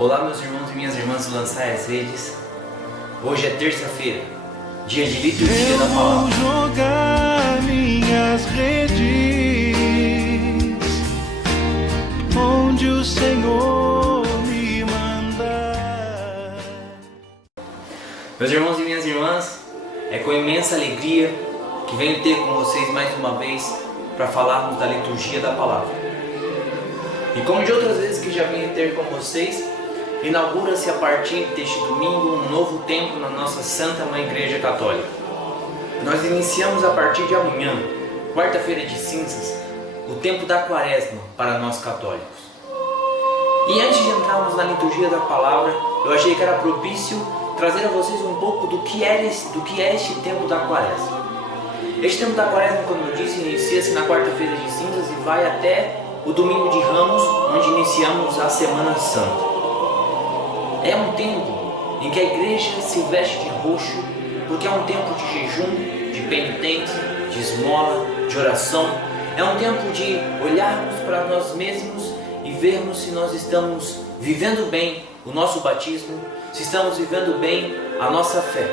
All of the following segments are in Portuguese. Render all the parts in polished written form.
Olá, meus irmãos e minhas irmãs do Lançar as Redes. Hoje é terça-feira, dia de liturgia da palavra. Eu vou jogar minhas redes onde o Senhor me mandar. Meus irmãos e minhas irmãs, é com imensa alegria que venho ter com vocês mais uma vez para falarmos da liturgia da palavra. E como de outras vezes que já vim ter com vocês, inaugura-se a partir deste domingo um novo tempo na nossa Santa Mãe Igreja Católica. Nós iniciamos a partir de amanhã, quarta-feira de cinzas, o tempo da Quaresma para nós católicos. E antes de entrarmos na liturgia da palavra, eu achei que era propício trazer a vocês um pouco do que é este tempo da Quaresma. Este tempo da Quaresma, como eu disse, inicia-se na quarta-feira de cinzas e vai até o domingo de Ramos, onde iniciamos a Semana Santa. É um tempo em que a igreja se veste de roxo, porque é um tempo de jejum, de penitência, de esmola, de oração. É um tempo de olharmos para nós mesmos e vermos se nós estamos vivendo bem o nosso batismo, se estamos vivendo bem a nossa fé.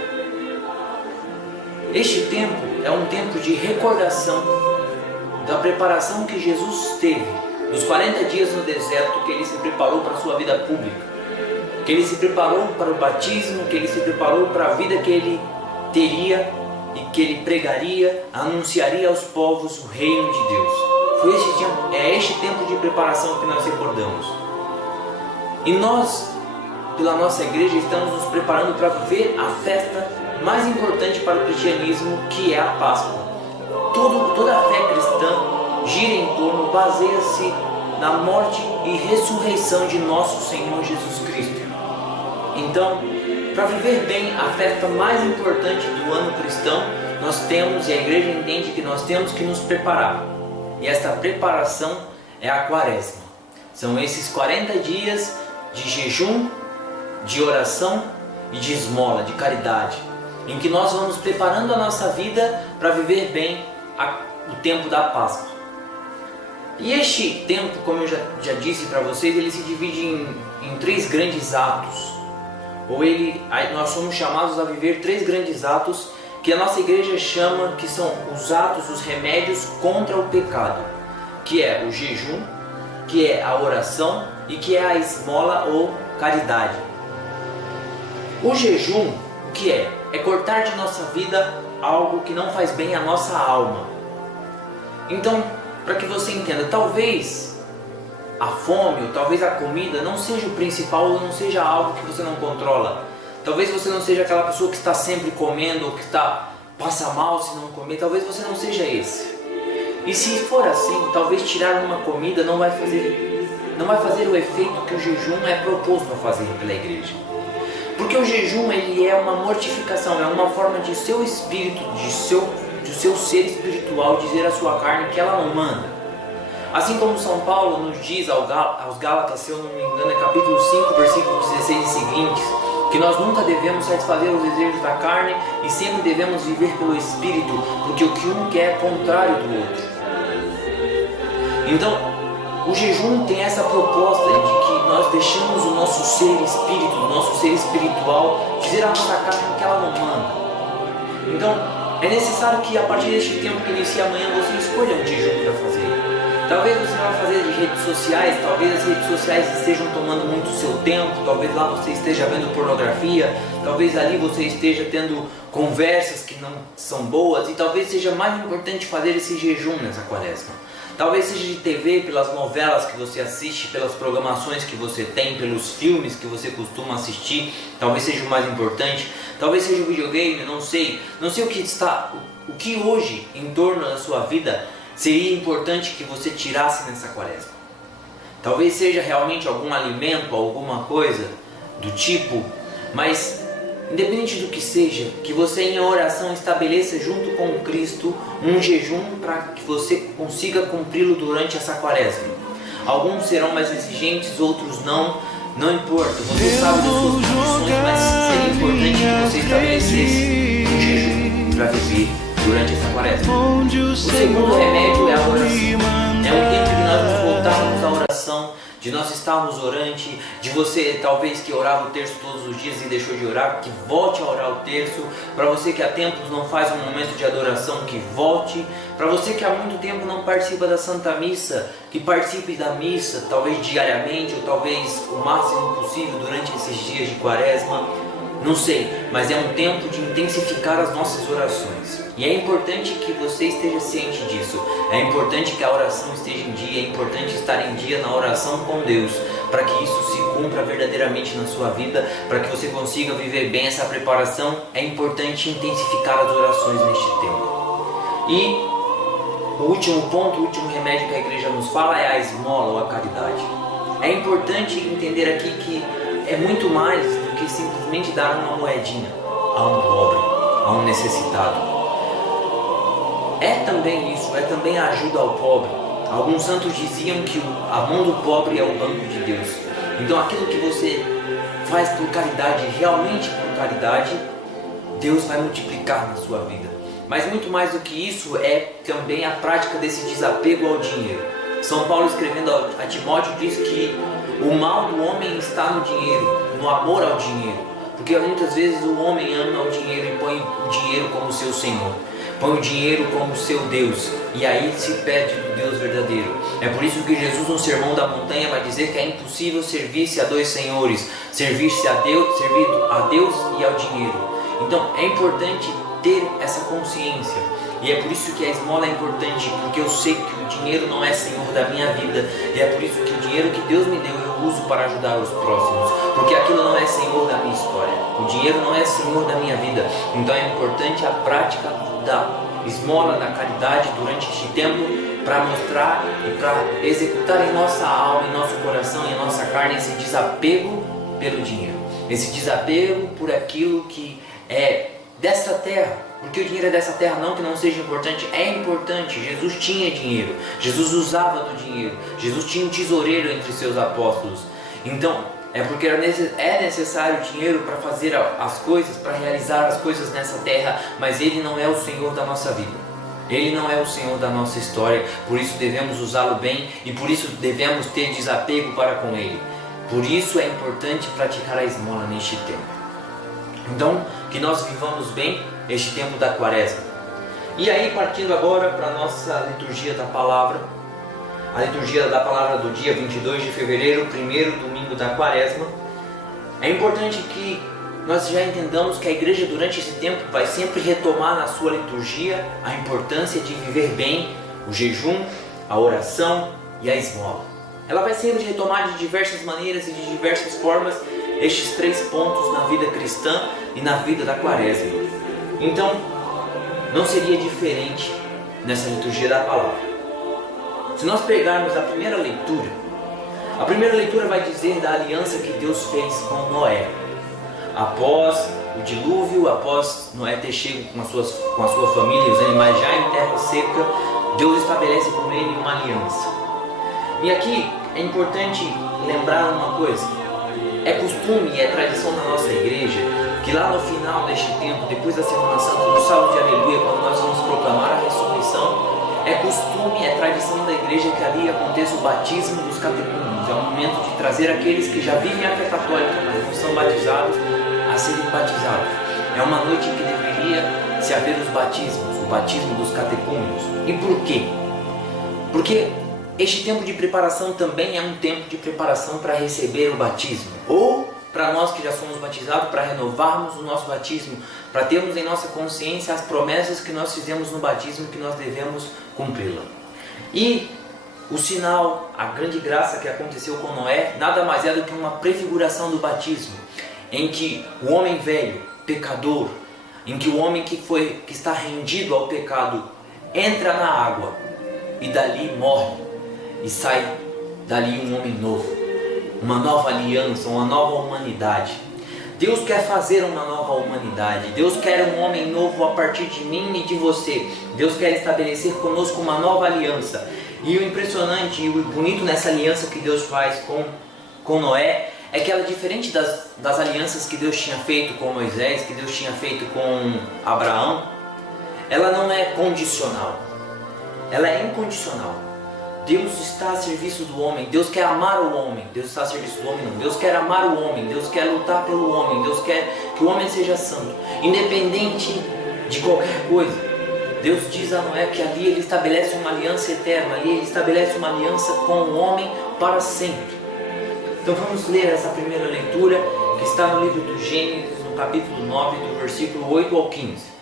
Este tempo é um tempo de recordação da preparação que Jesus teve, dos 40 dias no deserto que ele se preparou para a sua vida pública, que ele se preparou para o batismo, que ele se preparou para a vida que ele teria e que ele pregaria, anunciaria aos povos o reino de Deus. É este tempo de preparação que nós recordamos. E nós, pela nossa igreja, estamos nos preparando para viver a festa mais importante para o cristianismo, que é a Páscoa. Toda a fé cristã gira em torno, baseia-se na morte e ressurreição de nosso Senhor Jesus Cristo. Então, para viver bem a festa mais importante do ano cristão, nós temos, e a igreja entende que nós temos que nos preparar. E esta preparação é a Quaresma. São esses 40 dias de jejum, de oração e de esmola, de caridade, em que nós vamos preparando a nossa vida para viver bem o tempo da Páscoa. E este tempo, como eu já disse para vocês, ele se divide em três grandes atos. Nós somos chamados a viver três grandes atos que a nossa igreja chama, que são os atos, os remédios contra o pecado, que é o jejum, que é a oração e que é a esmola ou caridade. O jejum, o que é? É cortar de nossa vida algo que não faz bem à nossa alma. Então, para que você entenda, talvez a fome ou talvez a comida não seja o principal ou não seja algo que você não controla. Talvez você não seja aquela pessoa que está sempre comendo ou que passa mal se não comer. Talvez você não seja esse. E se for assim, talvez tirar uma comida não vai fazer o efeito que o jejum é proposto a fazer pela igreja. Porque o jejum ele é uma mortificação, é uma forma de seu espírito, do seu ser espiritual dizer à sua carne que ela não manda. Assim como São Paulo nos diz aos Gálatas, se eu não me engano, é capítulo 5, versículos 16 e seguintes, que nós nunca devemos satisfazer os desejos da carne e sempre devemos viver pelo Espírito, porque o que um quer é contrário do outro. Então, o jejum tem essa proposta de que nós deixamos o nosso ser espírito, o nosso ser espiritual, dizer à nossa carne que ela não manda. Então, é necessário que a partir deste tempo que inicia amanhã você escolha um jejum para fazer. Talvez você vá fazer de redes sociais, talvez as redes sociais estejam tomando muito seu tempo, talvez lá você esteja vendo pornografia, talvez ali você esteja tendo conversas que não são boas e talvez seja mais importante fazer esse jejum nessa Quaresma. Talvez seja de TV, pelas novelas que você assiste, pelas programações que você tem, pelos filmes que você costuma assistir, talvez seja o mais importante. Talvez seja o videogame, não sei o que hoje em torno da sua vida seria importante que você tirasse nessa Quaresma. Talvez seja realmente algum alimento, alguma coisa do tipo, mas independente do que seja, que você em oração estabeleça junto com Cristo um jejum para que você consiga cumpri-lo durante essa Quaresma. Alguns serão mais exigentes, outros não importa, você sabe das suas condições, mas seria importante que você estabelecesse um jejum para viver durante essa Quaresma. O segundo remédio é a oração. É um tempo que nós nos voltarmos à oração, de de nós estarmos orante, de você talvez que orava o terço todos os dias e deixou de orar, que volte a orar o terço. Para você que há tempos não faz um momento de adoração, que volte. Para você que há muito tempo não participa da Santa Missa, que participe da missa, talvez diariamente ou talvez o máximo possível durante esses dias de Quaresma. Não sei, mas é um tempo de intensificar as nossas orações. E é importante que você esteja ciente disso. É importante que a oração esteja em dia, é importante estar em dia na oração com Deus, para que isso se cumpra verdadeiramente na sua vida, para que você consiga viver bem essa preparação. É importante intensificar as orações neste tempo. E o último ponto, o último remédio que a igreja nos fala é a esmola ou a caridade. É importante entender aqui que é muito mais do que simplesmente dar uma moedinha a um pobre, a um necessitado. É também isso, é também a ajuda ao pobre. Alguns santos diziam que a mão do pobre é o banco de Deus. Então aquilo que você faz por caridade, realmente por caridade, Deus vai multiplicar na sua vida. Mas muito mais do que isso é também a prática desse desapego ao dinheiro. São Paulo, escrevendo a Timóteo, diz que o mal do homem está no dinheiro, no amor ao dinheiro. Porque muitas vezes o homem ama o dinheiro e põe o dinheiro como seu Senhor, põe o dinheiro como seu Deus, e aí se perde do Deus verdadeiro. É por isso que Jesus, no Sermão da Montanha, vai dizer que é impossível servir-se a dois senhores, servir-se a Deus, servir a Deus e ao dinheiro. Então é importante ter essa consciência, e é por isso que a esmola é importante, porque eu sei que o dinheiro não é senhor da minha vida, e é por isso que o dinheiro que Deus me deu eu uso para ajudar os próximos, porque aquilo não é senhor da minha história, o dinheiro não é senhor da minha vida. Então é importante a prática da esmola, da caridade durante este tempo, para mostrar e para executar em nossa alma, em nosso coração e em nossa carne esse desapego pelo dinheiro, esse desapego por aquilo que é desta terra. Porque o dinheiro é dessa terra, não que não seja importante, é importante. Jesus tinha dinheiro, Jesus usava do dinheiro, Jesus tinha um tesoureiro entre seus apóstolos. Então é porque é necessário dinheiro para fazer as coisas, para realizar as coisas nessa terra, mas Ele não é o Senhor da nossa vida, Ele não é o Senhor da nossa história. Por isso devemos usá-lo bem e por isso devemos ter desapego para com Ele. Por isso é importante praticar a esmola neste tempo. Então, que nós vivamos bem este tempo da Quaresma. E aí, partindo agora para a nossa liturgia da palavra, a liturgia da palavra do dia 22 de fevereiro, primeiro domingo da Quaresma, é importante que nós já entendamos que a igreja durante esse tempo vai sempre retomar na sua liturgia a importância de viver bem o jejum, a oração e a esmola. Ela vai sempre retomar de diversas maneiras e de diversas formas estes três pontos na vida cristã e na vida da Quaresma. Então, não seria diferente nessa liturgia da palavra. Se nós pegarmos a primeira leitura vai dizer da aliança que Deus fez com Noé. Após o dilúvio, após Noé ter chego com a sua família e os animais já em terra seca, Deus estabelece com ele uma aliança. E aqui é importante lembrar uma coisa. É costume e é tradição da nossa igreja que lá no final deste tempo, depois da Semana Santa, no salmo de aleluia, quando nós vamos proclamar a ressurreição, é costume, é tradição da igreja que ali aconteça o batismo dos catecúmenos. É o momento de trazer aqueles que já vivem a fé católica, mas não são batizados, a serem batizados. É uma noite em que deveria se haver os batismos, o batismo dos catecúmenos. E por quê? Porque este tempo de preparação também é um tempo de preparação para receber o batismo, ou para nós que já somos batizados, para renovarmos o nosso batismo, para termos em nossa consciência as promessas que nós fizemos no batismo, que nós devemos cumpri-la. E o sinal, a grande graça que aconteceu com Noé, nada mais é do que uma prefiguração do batismo, em que o homem velho, pecador, em que o homem que está rendido ao pecado, entra na água e dali morre. E sai dali um homem novo, uma nova aliança, uma nova humanidade. Deus quer fazer uma nova humanidade. Deus quer um homem novo a partir de mim e de você. Deus quer estabelecer conosco uma nova aliança. E o impressionante e o bonito nessa aliança que Deus faz com Noé é que ela é diferente das alianças que Deus tinha feito com Moisés, que Deus tinha feito com Abraão. Ela não é condicional, ela é incondicional. Deus está a serviço do homem, Deus quer amar o homem. Deus está a serviço do homem não, Deus quer amar o homem, Deus quer lutar pelo homem, Deus quer que o homem seja santo, independente de qualquer coisa. Deus diz a Noé que ali Ele estabelece uma aliança eterna, ali Ele estabelece uma aliança com o homem para sempre. Então vamos ler essa primeira leitura que está no livro do Gênesis, no capítulo 9, do versículo 8 ao 15.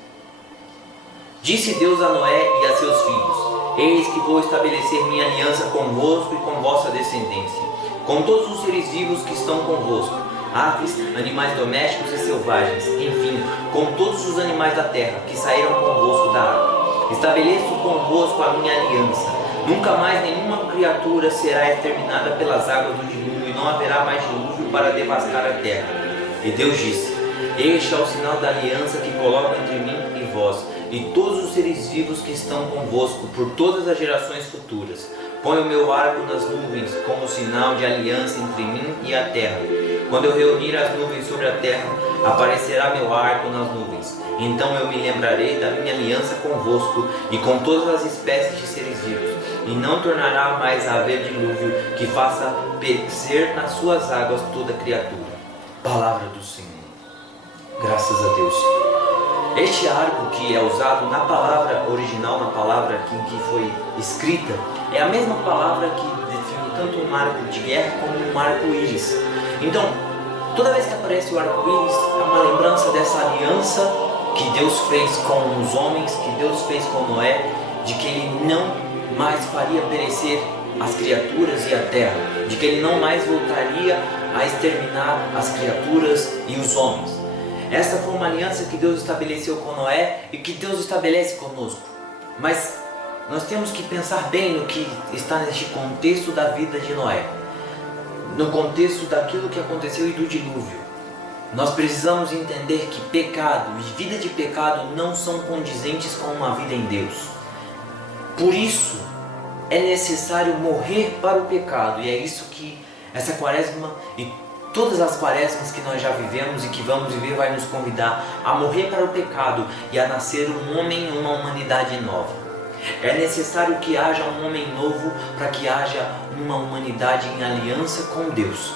Disse Deus a Noé e a seus filhos: eis que vou estabelecer minha aliança convosco e com vossa descendência, com todos os seres vivos que estão convosco, aves, animais domésticos e selvagens, enfim, com todos os animais da terra que saíram convosco da água. Estabeleço convosco a minha aliança. Nunca mais nenhuma criatura será exterminada pelas águas do dilúvio, e não haverá mais dilúvio para devastar a terra. E Deus disse: este é o sinal da aliança que coloco entre mim e vós, e todos os seres vivos que estão convosco por todas as gerações futuras. Põe o meu arco nas nuvens como sinal de aliança entre mim e a terra. Quando eu reunir as nuvens sobre a terra, aparecerá meu arco nas nuvens. Então eu me lembrarei da minha aliança convosco e com todas as espécies de seres vivos, e não tornará mais a haver dilúvio que faça perecer nas suas águas toda criatura. Palavra do Senhor. Graças a Deus. Este arco que é usado na palavra original, na palavra que foi escrita, é a mesma palavra que define tanto um arco de guerra como um arco-íris. Então, toda vez que aparece o arco-íris, é uma lembrança dessa aliança que Deus fez com os homens, que Deus fez com Noé, de que Ele não mais faria perecer as criaturas e a terra, de que Ele não mais voltaria a exterminar as criaturas e os homens. Essa foi uma aliança que Deus estabeleceu com Noé e que Deus estabelece conosco. Mas nós temos que pensar bem no que está neste contexto da vida de Noé, no contexto daquilo que aconteceu e do dilúvio. Nós precisamos entender que pecado e vida de pecado não são condizentes com uma vida em Deus. Por isso é necessário morrer para o pecado, e é isso que essa quaresma e todas as quaresmas que nós já vivemos e que vamos viver vai nos convidar a morrer para o pecado e a nascer um homem e uma humanidade nova. É necessário que haja um homem novo para que haja uma humanidade em aliança com Deus.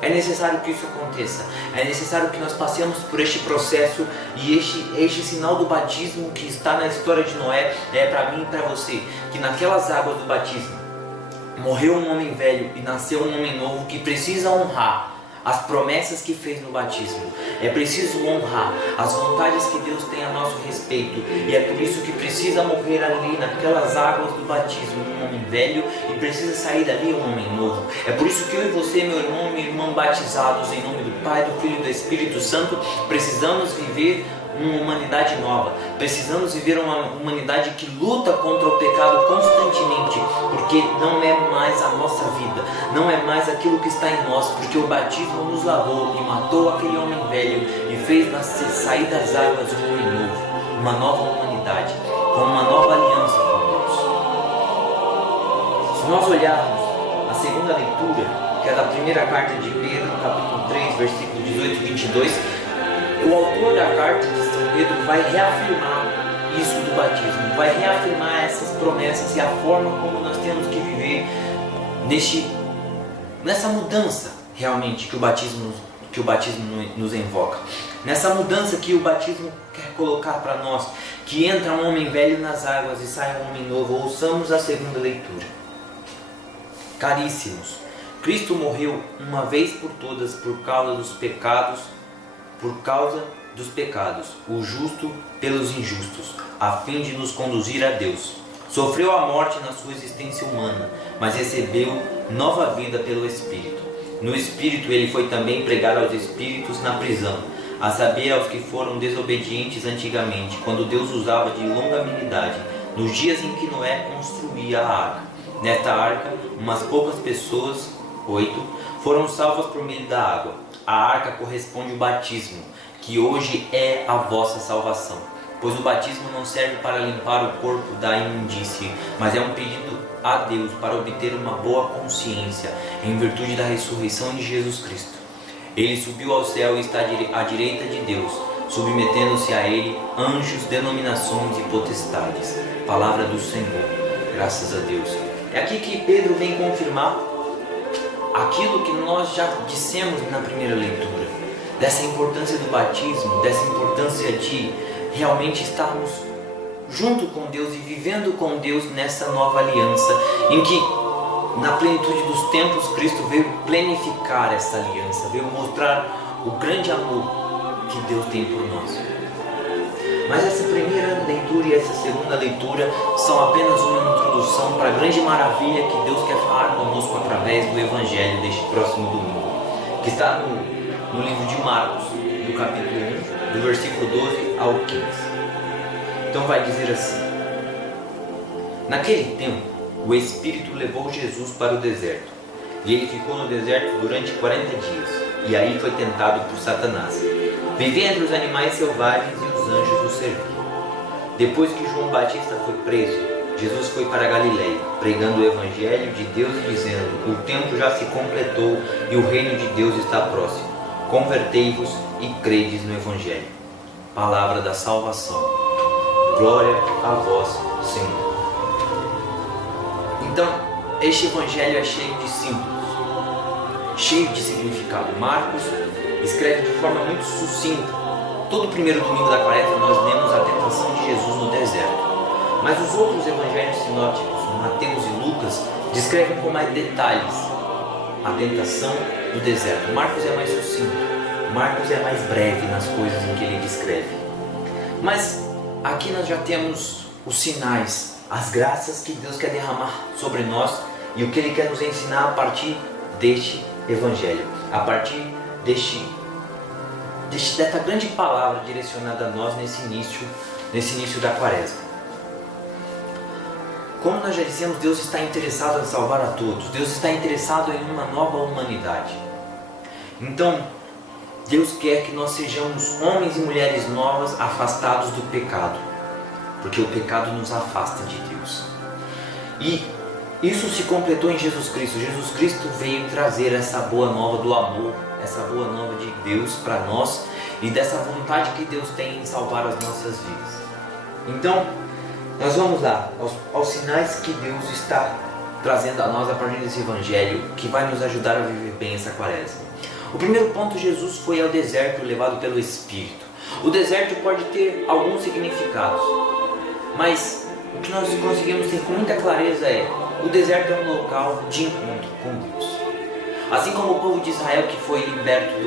É necessário que isso aconteça. É necessário que nós passemos por este processo, e este sinal do batismo que está na história de Noé é para mim e para você, que naquelas águas do batismo morreu um homem velho e nasceu um homem novo que precisa honrar as promessas que fez no batismo. É preciso honrar as vontades que Deus tem a nosso respeito, e é por isso que precisa morrer ali naquelas águas do batismo um homem velho, e precisa sair dali um homem novo. É por isso que eu e você, meu irmão e minha irmã, batizados em nome do Pai, do Filho e do Espírito Santo, precisamos viver uma humanidade nova. Precisamos viver uma humanidade que luta contra o pecado constantemente, porque não é mais a nossa vida, não é mais aquilo que está em nós, porque o batismo nos lavou e matou aquele homem velho e fez nascer, sair das águas um homem novo, uma nova humanidade, com uma nova aliança com Deus. Se nós olharmos a segunda leitura, que é da primeira carta de Pedro, capítulo 3, versículo 18 e 22, o autor da carta de São Pedro vai reafirmar isso do batismo, vai reafirmar essas promessas e a forma como nós temos que viver nessa mudança realmente que o batismo nos invoca, nessa mudança que o batismo quer colocar para nós, que entra um homem velho nas águas e sai um homem novo. Ouçamos a segunda leitura. Caríssimos, Cristo morreu uma vez por todas por causa dos pecados, o justo pelos injustos, a fim de nos conduzir a Deus. Sofreu a morte na sua existência humana, mas recebeu nova vida pelo Espírito. No Espírito ele foi também pregado aos espíritos na prisão, a saber, aos que foram desobedientes antigamente, quando Deus usava de longanimidade, nos dias em que Noé construía a arca. Nesta arca, umas poucas pessoas, 8, foram salvas por meio da água. A arca corresponde ao batismo, que hoje é a vossa salvação, pois o batismo não serve para limpar o corpo da imundície, mas é um pedido a Deus para obter uma boa consciência, em virtude da ressurreição de Jesus Cristo. Ele subiu ao céu e está à direita de Deus, submetendo-se a Ele anjos, denominações e potestades. Palavra do Senhor. Graças a Deus. É aqui que Pedro vem confirmar aquilo que nós já dissemos na primeira leitura, dessa importância do batismo, dessa importância de realmente estarmos junto com Deus e vivendo com Deus nessa nova aliança, em que na plenitude dos tempos Cristo veio plenificar essa aliança, veio mostrar o grande amor que Deus tem por nós. Mas essa primeira leitura e essa segunda leitura são apenas uma introdução para a grande maravilha que Deus quer falar conosco através do Evangelho deste próximo domingo, que está no livro de Marcos, do capítulo 1, do versículo 12 ao 15. Então vai dizer assim: naquele tempo, o Espírito levou Jesus para o deserto, e ele ficou no deserto durante 40 dias, e aí foi tentado por Satanás. Vivia entre os animais selvagens e os anjos o serviam. Depois que João Batista foi preso, Jesus foi para Galiléia, pregando o Evangelho de Deus e dizendo: o tempo já se completou e o reino de Deus está próximo. Convertei-vos e credes no Evangelho. Palavra da salvação. Glória a vós, Senhor. Então, este Evangelho é cheio de símbolos, cheio de significado. Marcos escreve de forma muito sucinta. Todo primeiro domingo da quaresma nós lemos a tentação de Jesus no deserto. Mas os outros evangelhos sinóticos, Mateus e Lucas, descrevem com mais detalhes a tentação do deserto. Marcos é mais sucinto, Marcos é mais breve nas coisas em que ele descreve. Mas aqui nós já temos os sinais, as graças que Deus quer derramar sobre nós e o que Ele quer nos ensinar a partir deste Evangelho, a partir dessa grande palavra direcionada a nós nesse início da quaresma. Como nós já dissemos, Deus está interessado em salvar a todos, Deus está interessado em uma nova humanidade. Então, Deus quer que nós sejamos homens e mulheres novas, afastados do pecado, porque o pecado nos afasta de Deus. E isso se completou em Jesus Cristo. Jesus Cristo veio trazer essa boa nova do amor, essa boa nova de Deus para nós e dessa vontade que Deus tem em salvar as nossas vidas. Então, nós vamos lá aos sinais que Deus está trazendo a nós a partir desse Evangelho, que vai nos ajudar a viver bem essa quaresma. O primeiro ponto: Jesus foi ao deserto levado pelo Espírito. O deserto pode ter alguns significados, mas o que nós conseguimos ter com muita clareza é: o deserto é um local de encontro com Deus. Assim como o povo de Israel, que foi liberto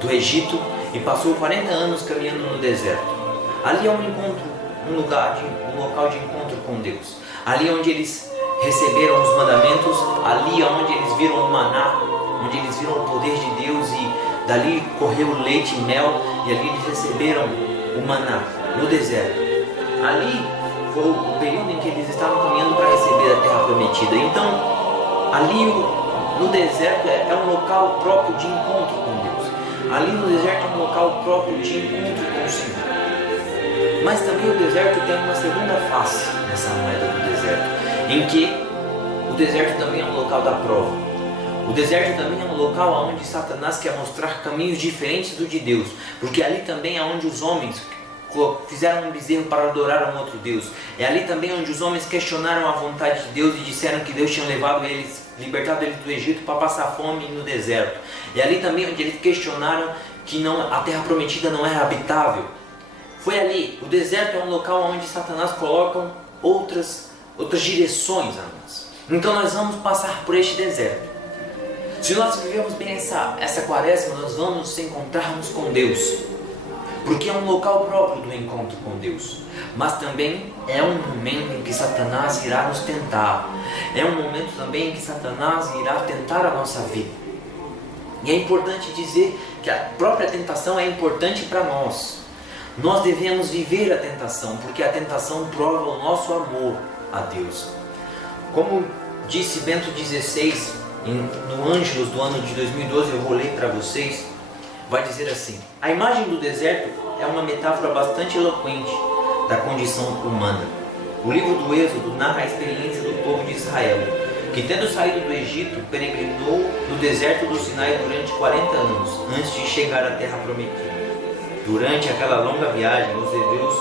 do Egito e passou 40 anos caminhando no deserto. Ali é um encontro, um local de encontro com Deus. Ali é onde eles receberam os mandamentos, ali é onde eles viram o maná, onde eles viram o poder de Deus e dali correu leite e mel, e ali eles receberam o maná no deserto. Ali foi o período em que eles estavam caminhando para receber a terra prometida. Então, ali no deserto é um local próprio de encontro com Deus. Ali no deserto é um local próprio de encontro com o Senhor. Mas também o deserto tem uma segunda face nessa moeda do deserto, em que o deserto também é um local da prova. O deserto também é um local onde Satanás quer mostrar caminhos diferentes do de Deus, porque ali também é onde os homens fizeram um bezerro para adorar a um outro Deus. É ali também onde os homens questionaram a vontade de Deus e disseram que Deus tinha levado eles, libertado eles do Egito para passar fome no deserto. É ali também onde eles questionaram que a terra prometida não era habitável. Foi ali. O deserto é um local onde Satanás coloca outras direções a nós. Então nós vamos passar por este deserto. Se nós vivemos bem essa quaresma, nós vamos nos encontrarmos com Deus, porque é um local próprio do encontro com Deus. Mas também é um momento em que Satanás irá nos tentar. É um momento também em que Satanás irá tentar a nossa vida. E é importante dizer que a própria tentação é importante para nós. Nós devemos viver a tentação, porque a tentação prova o nosso amor a Deus. Como disse Bento XVI, no Ângelus do ano de 2012, eu vou ler para vocês, vai dizer assim: a imagem do deserto é uma metáfora bastante eloquente da condição humana. O livro do Êxodo narra a experiência do povo de Israel, que tendo saído do Egito, peregrinou no deserto do Sinai durante 40 anos, antes de chegar à terra prometida. Durante aquela longa viagem, os hebreus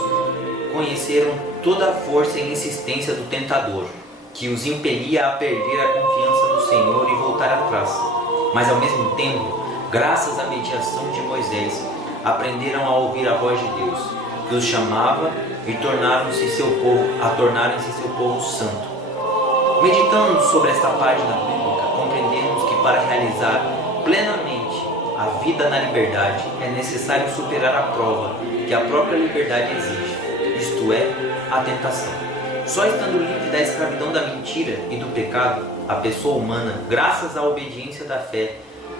conheceram toda a força e insistência do tentador, que os impelia a perder a confiança no Senhor e voltar atrás. Mas ao mesmo tempo, graças à mediação de Moisés, aprenderam a ouvir a voz de Deus, que os chamava e tornaram-se seu povo santo. Meditando sobre esta página bíblica, compreendemos que para realizar plenamente a vida na liberdade é necessário superar a prova que a própria liberdade exige, isto é, a tentação. Só estando livre da escravidão da mentira e do pecado, a pessoa humana, graças à obediência da fé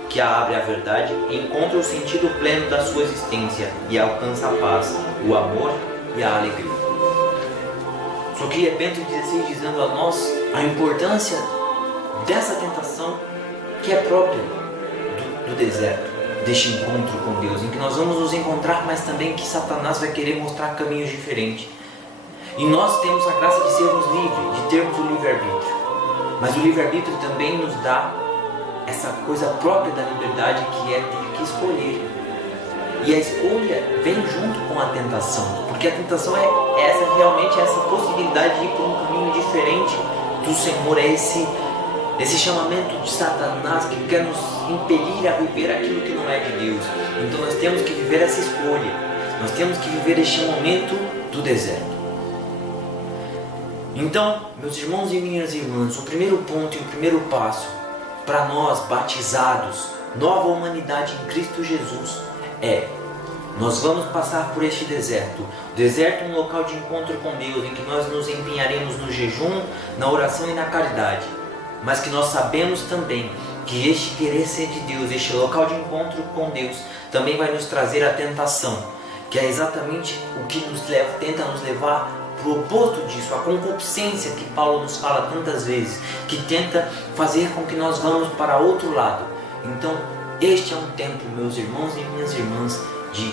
que a abre à verdade, encontra o sentido pleno da sua existência e alcança a paz, o amor e a alegria. Só que é Bento XVI dizendo a nós a importância dessa tentação que é própria do deserto, deste encontro com Deus, em que nós vamos nos encontrar, mas também que Satanás vai querer mostrar caminhos diferentes. E nós temos a graça de sermos livres, de termos o livre-arbítrio. Mas o livre-arbítrio também nos dá essa coisa própria da liberdade, que é ter que escolher. E a escolha vem junto com a tentação, porque a tentação é realmente essa possibilidade de ir por um caminho diferente do Senhor, é esse chamamento de Satanás que quer nos impelir a viver aquilo que não é de Deus. Então nós temos que viver essa escolha, nós temos que viver este momento do deserto. Então, meus irmãos e minhas irmãs, o primeiro ponto e o primeiro passo para nós batizados, nova humanidade em Cristo Jesus, nós vamos passar por este deserto. O deserto é um local de encontro com Deus, em que nós nos empenharemos no jejum, na oração e na caridade. Mas que nós sabemos também que este querer ser de Deus, este local de encontro com Deus, também vai nos trazer a tentação, que é exatamente o que tenta nos levar para o oposto disso, a concupiscência que Paulo nos fala tantas vezes, que tenta fazer com que nós vamos para outro lado. Então, este é um tempo, meus irmãos e minhas irmãs, de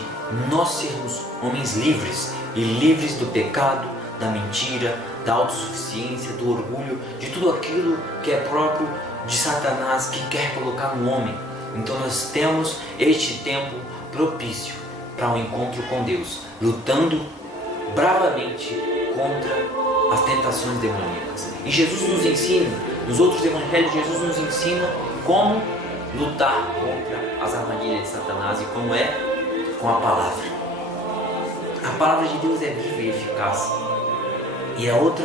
nós sermos homens livres, e livres do pecado, da mentira, da autossuficiência, do orgulho, de tudo aquilo que é próprio de Satanás, que quer colocar no homem. Então nós temos este tempo propício para um encontro com Deus, lutando bravamente contra as tentações demoníacas. E Jesus nos ensina, nos outros evangelhos, Jesus nos ensina como lutar contra as armadilhas de Satanás, e como é com a palavra. A palavra de Deus é viva e eficaz. E é outro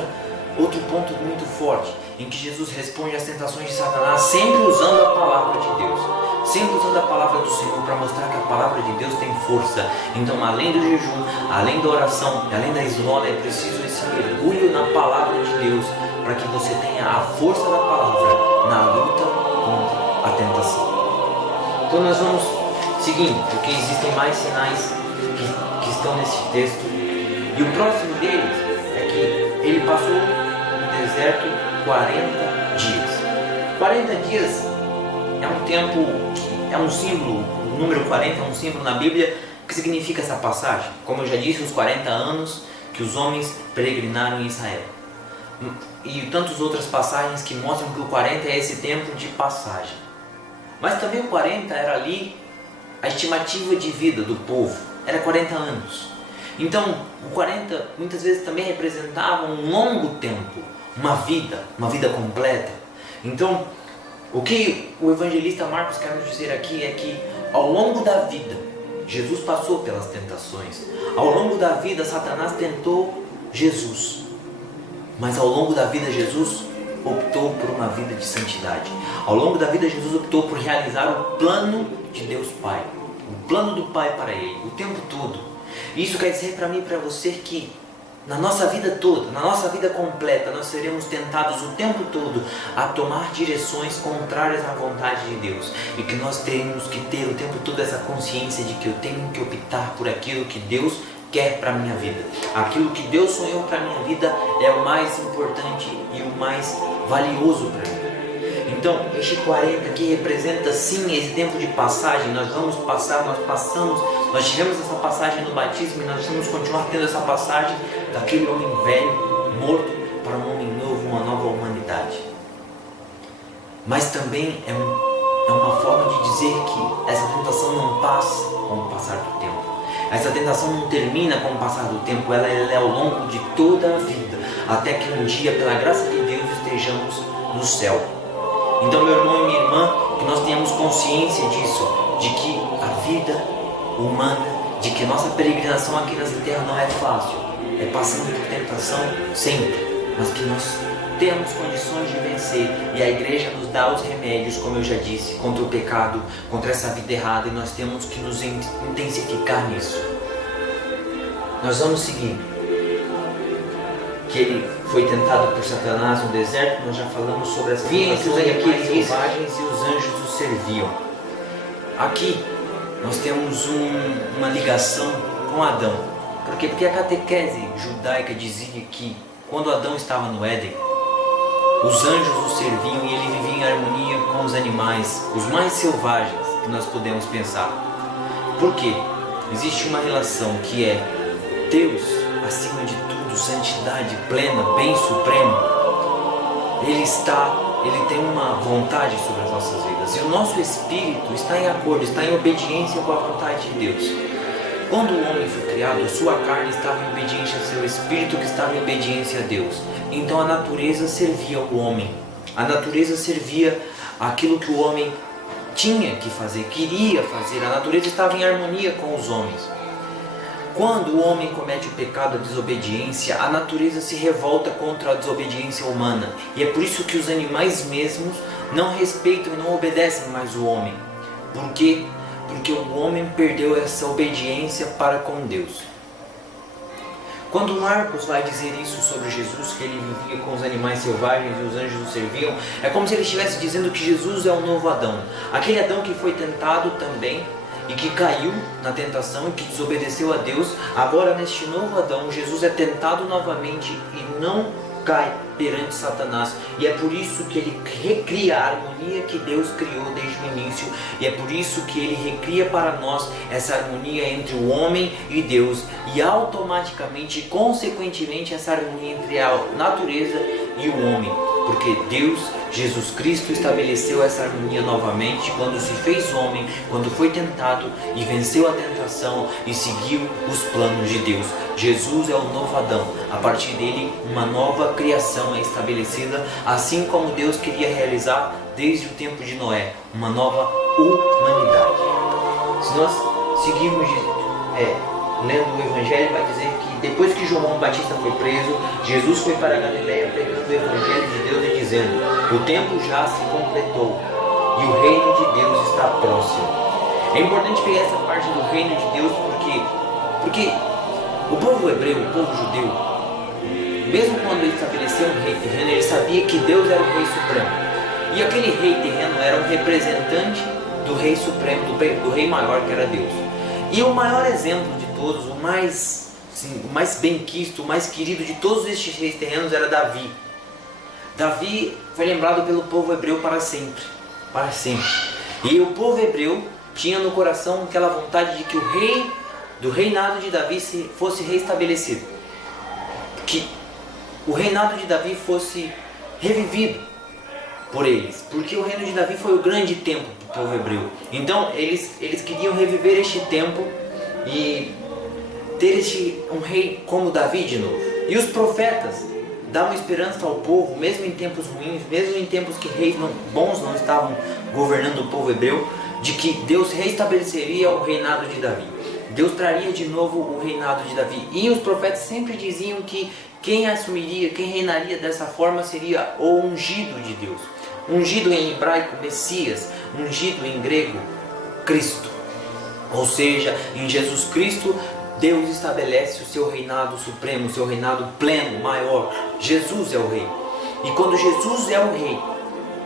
ponto muito forte, em que Jesus responde às tentações de Satanás sempre usando a palavra de Deus, sempre usando a palavra do Senhor, para mostrar que a palavra de Deus tem força. Então, além do jejum, além da oração, além da esmola, é preciso esse mergulho na palavra de Deus, para que você tenha a força da palavra na luta contra a tentação. Então nós vamos seguindo, porque existem mais sinais que estão nesse texto. E o próximo deles é que ele passou no deserto 40 dias. 40 dias é um tempo, é um símbolo, o número 40 é um símbolo na Bíblia. O que significa essa passagem? Como eu já disse, os 40 anos que os homens peregrinaram em Israel. E tantas outras passagens que mostram que o 40 é esse tempo de passagem. Mas também o 40 era ali a estimativa de vida do povo, era 40 anos. Então, o 40 muitas vezes também representava um longo tempo, uma vida completa. Então, o que o evangelista Marcos quer nos dizer aqui é que ao longo da vida, Jesus passou pelas tentações. Ao longo da vida, Satanás tentou Jesus. Mas ao longo da vida, Jesus optou por uma vida de santidade. Ao longo da vida, Jesus optou por realizar o plano de Deus Pai. O plano do Pai para ele, o tempo todo. Isso quer dizer para mim e para você que na nossa vida toda, na nossa vida completa, nós seremos tentados o tempo todo a tomar direções contrárias à vontade de Deus. E que nós temos que ter o tempo todo essa consciência de que eu tenho que optar por aquilo que Deus quer para a minha vida. Aquilo que Deus sonhou para a minha vida é o mais importante e o mais valioso para mim. Então, este 40 aqui representa sim esse tempo de passagem. Nós vamos passar, nós passamos, nós tivemos essa passagem no batismo e nós vamos continuar tendo essa passagem daquele homem velho, morto, para um homem novo, uma nova humanidade. Mas também é uma forma de dizer que essa tentação não passa com o passar do tempo. Essa tentação não termina com o passar do tempo, ela é ao longo de toda a vida, até que um dia, pela graça de Deus, vejamos no céu. Então, meu irmão e minha irmã, que nós tenhamos consciência disso, de que a vida humana, de que nossa peregrinação aqui nessa terra não é fácil, é passando por tentação sempre, mas que nós temos condições de vencer, e a igreja nos dá os remédios, como eu já disse, contra o pecado, contra essa vida errada, e nós temos que nos intensificar nisso. Nós vamos seguir. Que ele foi tentado por Satanás no deserto, nós já falamos sobre as tentações animais selvagens e os anjos o serviam. Aqui nós temos uma ligação com Adão. Por quê? Porque a catequese judaica dizia que quando Adão estava no Éden, os anjos o serviam e ele vivia em harmonia com os animais, os mais selvagens que nós podemos pensar. Por quê? Existe uma relação que é Deus acima de tudo, santidade plena, bem supremo. Ele tem uma vontade sobre as nossas vidas, e o nosso espírito está em acordo, está em obediência com a vontade de Deus. Quando o homem foi criado, a sua carne estava em obediência ao seu espírito, que estava em obediência a Deus. Então a natureza servia ao homem. A natureza servia aquilo que o homem tinha que fazer, queria fazer. A natureza estava em harmonia com os homens. Quando o homem comete o pecado, a desobediência, a natureza se revolta contra a desobediência humana. E é por isso que os animais mesmos não respeitam e não obedecem mais o homem. Por quê? Porque o homem perdeu essa obediência para com Deus. Quando Marcos vai dizer isso sobre Jesus, que ele vivia com os animais selvagens e os anjos o serviam, é como se ele estivesse dizendo que Jesus é o novo Adão. Aquele Adão que foi tentado também e que caiu na tentação e que desobedeceu a Deus. Agora, neste novo Adão, Jesus é tentado novamente e não cai perante Satanás, e é por isso que ele recria a harmonia que Deus criou desde o início, e é por isso que ele recria para nós essa harmonia entre o homem e Deus, e automaticamente, consequentemente, essa harmonia entre a natureza e o homem, porque Deus, Jesus Cristo, estabeleceu essa harmonia novamente quando se fez homem, quando foi tentado e venceu a tentação e seguiu os planos de Deus. Jesus é o novo Adão. A partir dele, uma nova criação é estabelecida, assim como Deus queria realizar desde o tempo de Noé, uma nova humanidade. Se nós seguirmos lendo o Evangelho, vai dizer que depois que João Batista foi preso, Jesus foi para a Galileia pregando o Evangelho de Deus e dizendo: o tempo já se completou e o reino de Deus está próximo. É importante pegar essa parte do reino de Deus porque o povo hebreu, o povo judeu, mesmo quando ele estabeleceu um rei terreno, ele sabia que Deus era o rei supremo. E aquele rei terreno era um representante do rei supremo, do rei maior, que era Deus. E o maior exemplo de todos, o mais bem-quisto, o mais querido de todos estes reis terrenos era Davi. Davi foi lembrado pelo povo hebreu para sempre. Para sempre. E o povo hebreu tinha no coração aquela vontade de que o rei do reinado de Davi fosse restabelecido. Que o reinado de Davi fosse revivido por eles. Porque o reino de Davi foi o grande tempo do povo hebreu. Então eles queriam reviver este tempo e ter um rei como Davi de novo. E os profetas davam esperança ao povo, mesmo em tempos ruins, mesmo em tempos que reis bons não estavam governando o povo hebreu, de que Deus restabeleceria o reinado de Davi. Deus traria de novo o reinado de Davi. E os profetas sempre diziam que quem assumiria, quem reinaria dessa forma seria o ungido de Deus. Ungido em hebraico, Messias. Ungido em grego, Cristo. Ou seja, em Jesus Cristo, Deus estabelece o seu reinado supremo, o seu reinado pleno, maior. Jesus é o rei. E quando Jesus é o rei,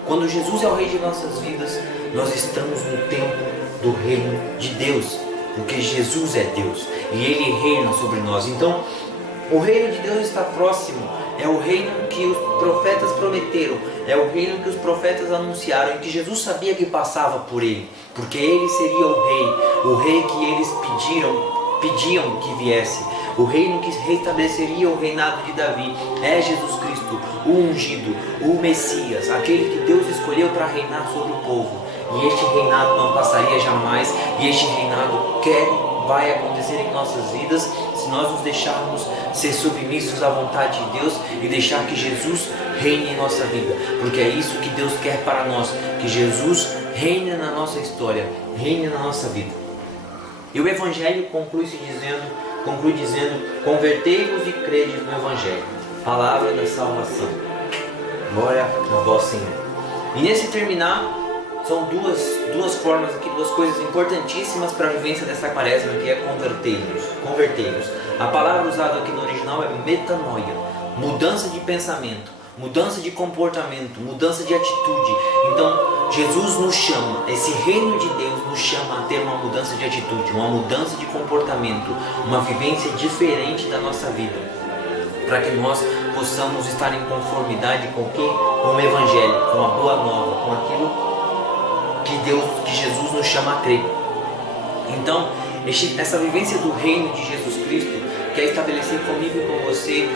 quando Jesus é o rei de nossas vidas, nós estamos no tempo do reino de Deus. Porque Jesus é Deus e Ele reina sobre nós. Então, o reino de Deus está próximo. É o reino que os profetas prometeram. É o reino que os profetas anunciaram. E que Jesus sabia que passava por ele. Porque Ele seria o rei. O rei que eles pediam que viesse. O reino que restabeleceria o reinado de Davi. É Jesus Cristo, o ungido, o Messias. Aquele que Deus escolheu para reinar sobre o povo. E este reinado não passaria jamais, e este reinado vai acontecer em nossas vidas se nós nos deixarmos ser submissos à vontade de Deus e deixar que Jesus reine em nossa vida, porque é isso que Deus quer para nós, que Jesus reine na nossa história, reine na nossa vida. E o Evangelho conclui dizendo, convertei-vos e credes no Evangelho, palavra da salvação. Glória a vós, Senhor. E nesse terminar, são duas formas aqui, duas coisas importantíssimas para a vivência dessa quaresma, que é convertei-nos. A palavra usada aqui no original é metanoia, mudança de pensamento, mudança de comportamento, mudança de atitude. Então Jesus nos chama, esse reino de Deus nos chama a ter uma mudança de atitude, uma mudança de comportamento, uma vivência diferente da nossa vida, para que nós possamos estar em conformidade com o Evangelho, com a Boa Nova, com aquilo que Jesus nos chama a crer. Então, essa vivência do reino de Jesus Cristo quer estabelecer comigo e com você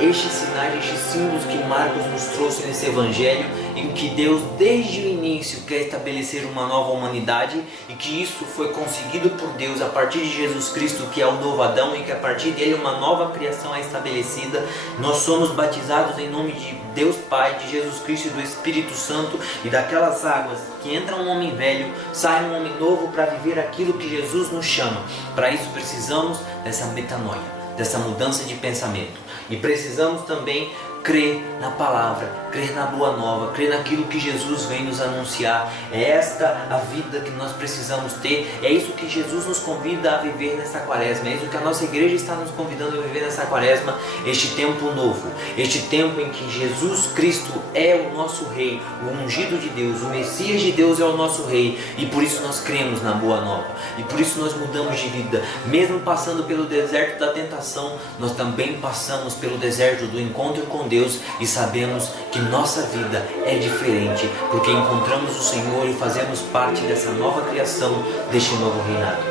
estes sinais, estes símbolos que Marcos nos trouxe nesse Evangelho, em que Deus desde o início quer estabelecer uma nova humanidade, e que isso foi conseguido por Deus a partir de Jesus Cristo, que é o novo Adão, e que a partir dele uma nova criação é estabelecida. Nós somos batizados em nome de Deus Pai, de Jesus Cristo e do Espírito Santo, e daquelas águas que entra um homem velho, sai um homem novo para viver aquilo que Jesus nos chama. Para isso precisamos dessa metanoia, dessa mudança de pensamento. E precisamos também crer na palavra, crer na boa nova, crer naquilo que Jesus vem nos anunciar. É esta a vida que nós precisamos ter, é isso que Jesus nos convida a viver nessa quaresma, é isso que a nossa igreja está nos convidando a viver nessa quaresma, este tempo novo, este tempo em que Jesus Cristo é o nosso Rei, o ungido de Deus, o Messias de Deus é o nosso Rei, e por isso nós cremos na boa nova, e por isso nós mudamos de vida. Mesmo passando pelo deserto da tentação, nós também passamos pelo deserto do encontro com Deus, e sabemos que nossa vida é diferente, porque encontramos o Senhor e fazemos parte dessa nova criação, deste novo reinado.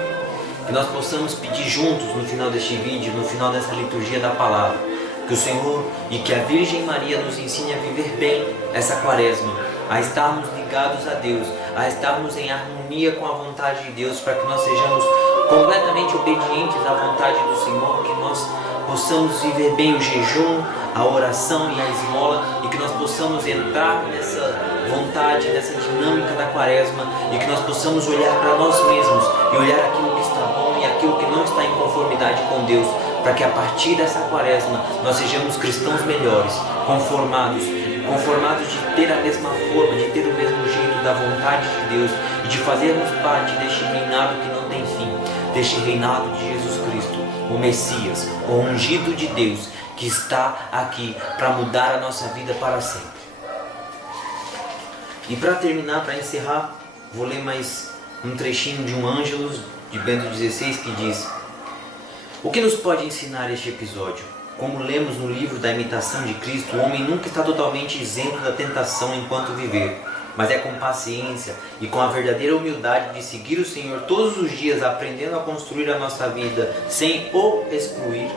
Que nós possamos pedir juntos no final deste vídeo, no final dessa liturgia da palavra, que o Senhor e que a Virgem Maria nos ensine a viver bem essa quaresma, a estarmos ligados a Deus, a estarmos em harmonia com a vontade de Deus, para que nós sejamos completamente obedientes à vontade do Senhor, que nós possamos viver bem o jejum, a oração e a esmola, e que nós possamos entrar nessa vontade, nessa dinâmica da quaresma, e que nós possamos olhar para nós mesmos e olhar aquilo que está bom e aquilo que não está em conformidade com Deus, para que a partir dessa quaresma nós sejamos cristãos melhores, conformados de ter a mesma forma, de ter o mesmo jeito da vontade de Deus, e de fazermos parte deste reinado que não tem fim, deste reinado de Jesus Cristo, o Messias, o ungido de Deus, que está aqui para mudar a nossa vida para sempre. E para terminar, para encerrar, vou ler mais um trechinho de um Ângelus de Bento XVI, que diz: o que nos pode ensinar este episódio? Como lemos no livro da imitação de Cristo, o homem nunca está totalmente isento da tentação enquanto viver, mas é com paciência e com a verdadeira humildade de seguir o Senhor todos os dias, aprendendo a construir a nossa vida sem o excluir,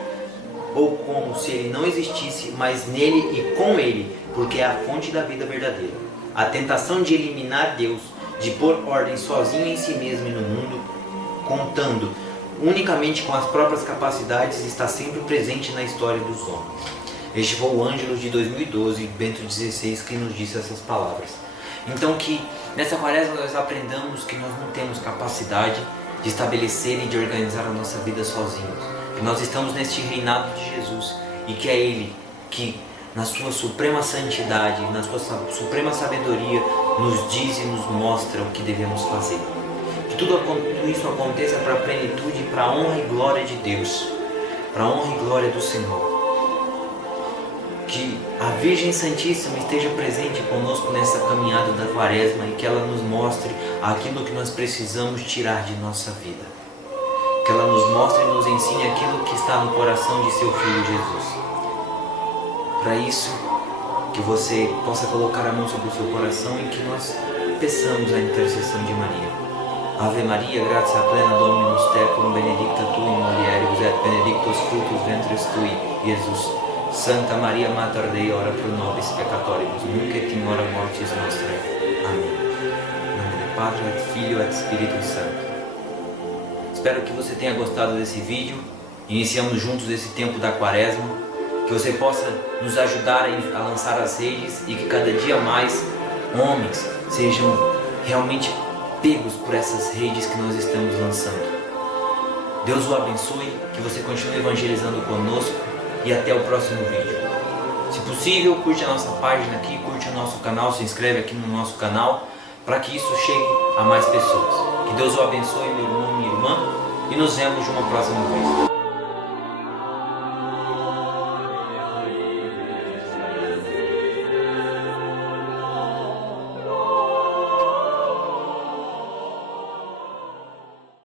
ou como se ele não existisse, mas nele e com ele, porque é a fonte da vida verdadeira. A tentação de eliminar Deus, de pôr ordem sozinho em si mesmo e no mundo, contando unicamente com as próprias capacidades, está sempre presente na história dos homens. Este foi o Ângelus de 2012, Bento XVI, que nos disse essas palavras. Então que nessa quaresma nós aprendamos que nós não temos capacidade de estabelecer e de organizar a nossa vida sozinhos, que nós estamos neste reinado de Jesus, e que é Ele que na sua suprema santidade, na sua suprema sabedoria, nos diz e nos mostra o que devemos fazer. Que tudo isso aconteça para a plenitude e para a honra e glória de Deus, para a honra e glória do Senhor. Que a Virgem Santíssima esteja presente conosco nessa caminhada da quaresma, e que ela nos mostre aquilo que nós precisamos tirar de nossa vida. Que ela nos mostre e nos ensine aquilo que está no coração de seu Filho Jesus. Para isso, que você possa colocar a mão sobre o seu coração e que nós peçamos a intercessão de Maria. Ave Maria, gratia plena Dominus tecum, benedicta tu in mulieribus et benedictus fructus ventris tui, Jesus. Santa Maria Mater Dei, ora pro nobis peccatoribus, nunc et in hora mortis nostrae. Amém. Em nome do Padre, et Filho, et Espírito Santo. Espero que você tenha gostado desse vídeo. Iniciamos juntos esse tempo da quaresma. Que você possa nos ajudar a lançar as redes e que cada dia mais homens sejam realmente pegos por essas redes que nós estamos lançando. Deus o abençoe, que você continue evangelizando conosco e até o próximo vídeo. Se possível, curte a nossa página aqui, curte o nosso canal, se inscreve aqui no nosso canal para que isso chegue a mais pessoas. Que Deus o abençoe, meu irmão e minha irmã, e nos vemos de uma próxima vez.